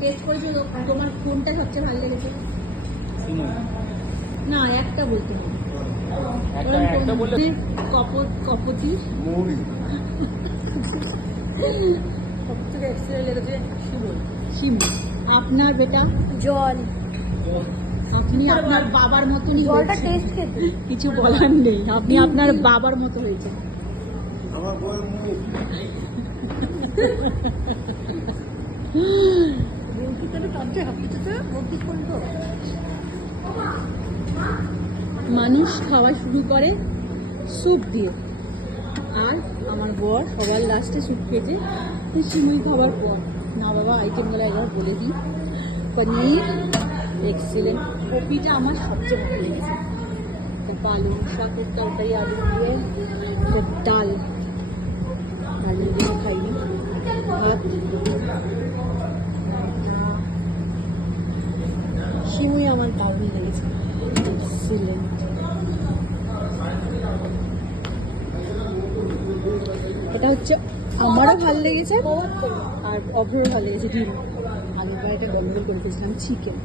Test করেছো তো? তোমার কোনটা সবচেয়ে ভালো লেগেছে? না, একটা বলতে হবে। একটা বললে কপতি মৌরি। সবথেকে এক্সেলেন্ট লেগেছে শিমু। আপনার বেটা? জল। আপনি আপনার বাবার মতনই জলটা হয়েছে। টেস্ট খেতে কিছু বলার নেই, আপনি আপনার বাবার মতো হয়েছে। আমার বউয়ের মুখ। মানুষ খাওয়া শুরু করে স্যুপ দিয়ে, আর আমার বর সবার লাস্টে স্যুপ খেয়েছে সিমুই খাবার পর। না বাবা, আইটেমগুলো একবার বলে দিই। পনির এক্সিলেন্ট, কপিটা আমার সবচেয়ে ভালো লেগেছে। পালং শাকের তরকারি আলু দিয়ে, ডাল আলু দিয়ে খাইনি, ভাত, সিমুই আমার দারুণ লেগেছে, এক্সিলেন্ট। এটা হচ্ছে আমারও ভালো লেগেছে আর অভ্রও ভালো লেগেছে। ডিম আলু এটা গন্ডগোল করে দিয়েছিলাম, চিকেন।